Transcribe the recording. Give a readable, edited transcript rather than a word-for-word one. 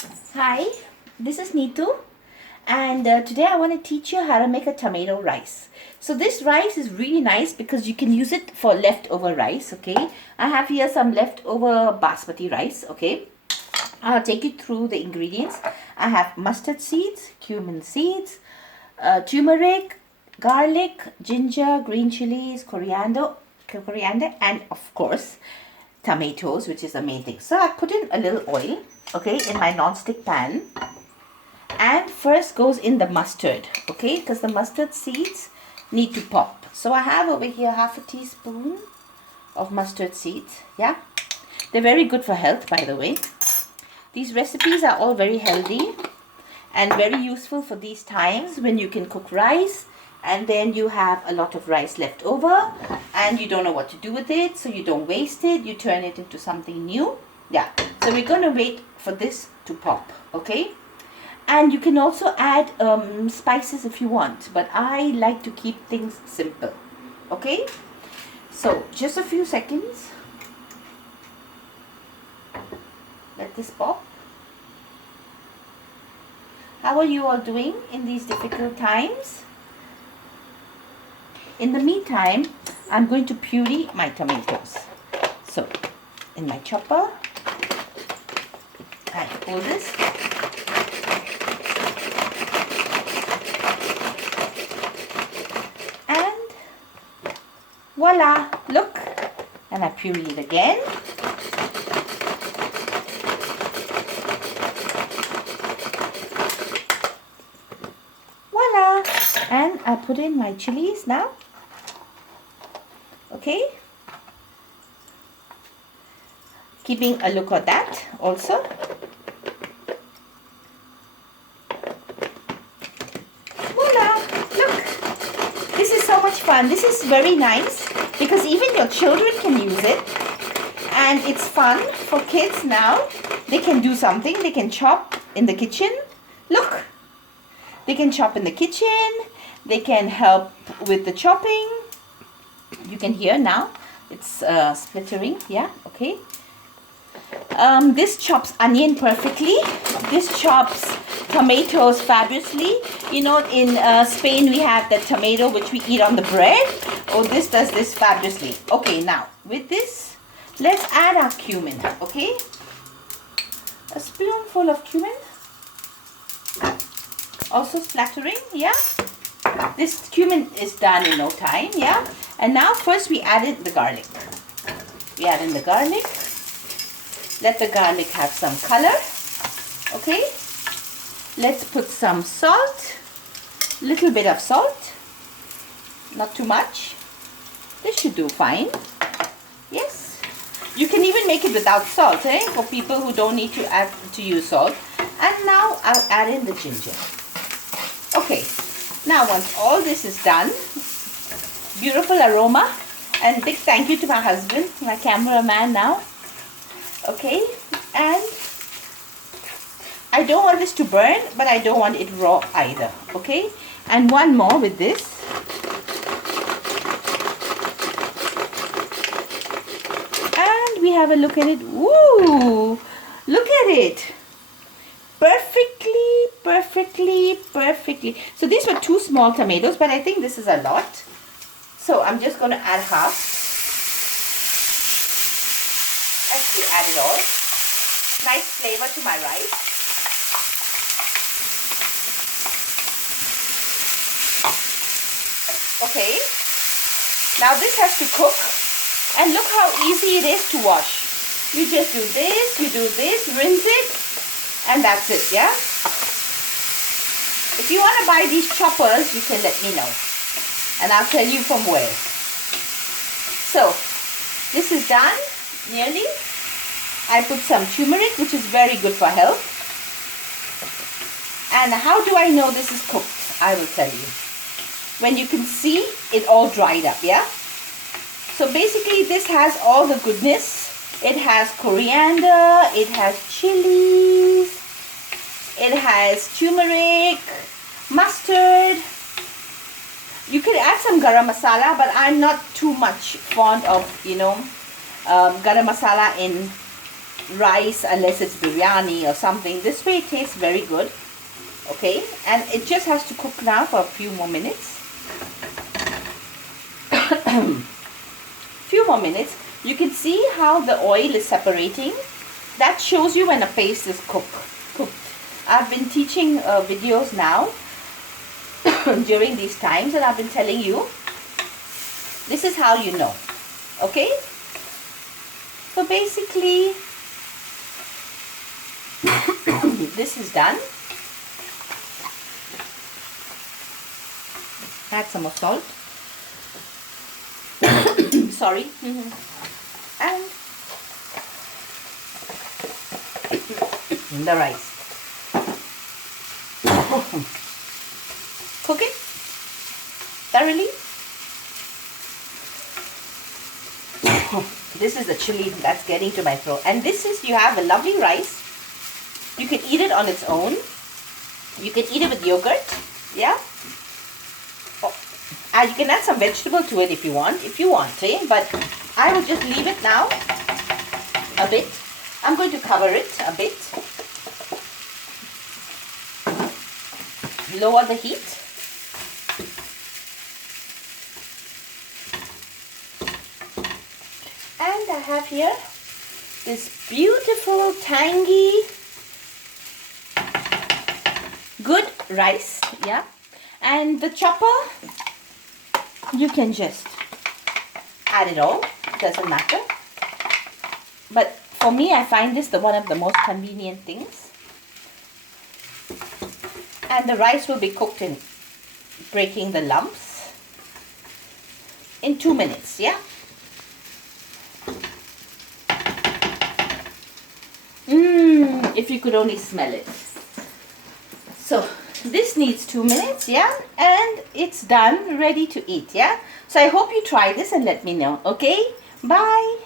Hi, this is Neetu, and today I want to teach you how to make a tomato rice. So this rice is really nice because you can use it for leftover rice. Okay, I have here some leftover basmati rice. Okay, I'll take you through the ingredients. I have mustard seeds, cumin seeds, turmeric, garlic, ginger, green chilies, coriander, and of course tomatoes, which is the main thing. So I put in a little oil, okay, in my non-stick pan, and first goes in the mustard, okay, because the mustard seeds need to pop. So I have over here half a teaspoon of mustard seeds. Yeah, they're very good for health, by the way. These recipes are all very healthy and very useful for these times when you can cook rice and then you have a lot of rice left over and you don't know what to do with it, so you don't waste it, you turn it into something new. Yeah, so we're going to wait for this to pop, okay? And you can also add spices if you want, but I like to keep things simple, okay? So just a few seconds. Let this pop. How are you all doing in these difficult times? In the meantime, I'm going to puree my tomatoes. So, in my chopper, I pull this. And voila, look. And I puree it again. Voila. And I put in my chilies now. Okay, keeping a look at that also. Voila, look, this is so much fun. This is very nice because even your children can use it, and it's fun for kids now. They can do something. They can chop in the kitchen. Look, they can chop in the kitchen. They can help with the chopping. You can hear now it's splittering. Yeah, okay. This chops onion perfectly. This chops tomatoes fabulously. You know, in Spain we have the tomato which we eat on the bread. Oh, this does this fabulously. Okay, now with this, let's add our cumin. Okay, a spoonful of cumin. Also splattering. Yeah, this cumin is done in no time. Yeah, and now first we added the garlic. We add in the garlic. Let the garlic have some color. Okay, let's put some salt. Little bit of salt, not too much. This should do fine. Yes, you can even make it without salt, for people who don't need to use salt. And now I'll add in the ginger. Okay, now once all this is done, beautiful aroma, and big thank you to my husband, my cameraman now. Okay, and I don't want this to burn, but I don't want it raw either. Okay, and one more with this. And we have a look at it. Ooh, look at it. Perfectly, perfectly, perfectly. So these were 2 small tomatoes, but I think this is a lot. So I'm just going to add half. Actually add it all. Nice flavor to my rice. Okay, now this has to cook, and look how easy it is to wash. You just do this, rinse it, and that's it. Yeah, if you want to buy these choppers, you can let me know and I'll tell you from where. So this is done nearly. I put some turmeric, which is very good for health. And how do I know this is cooked? I will tell you. When you can see it all dried up, yeah? So basically this has all the goodness. It has coriander, it has chilies, it has turmeric, mustard. You can add some garam masala, but I'm not too much fond of, garam masala in rice unless it's biryani or something. This way it tastes very good. Okay, and it just has to cook now for a few more minutes. Few more minutes. You can see how the oil is separating. That shows you when a paste is cooked. I've been teaching videos now during these times, and I've been telling you this is how you know. Okay, so basically this is done. Add some more salt. Sorry. And the rice. Cook it thoroughly. This is the chili that's getting to my throat. And this is, you have a lovely rice. You can eat it on its own. You can eat it with yogurt. Yeah. You can add some vegetable to it if you want, eh? But I will just leave it now a bit. I'm going to cover it a bit. Lower the heat. And I have here this beautiful, tangy, good rice, yeah. And the chopper, you can just add it all, it doesn't matter. But for me, I find this one of the most convenient things. And the rice will be cooked in breaking the lumps in 2 minutes, yeah. If you could only smell it. So this needs 2 minutes, yeah, and it's done, ready to eat, yeah. So I hope you try this and let me know. Okay, bye.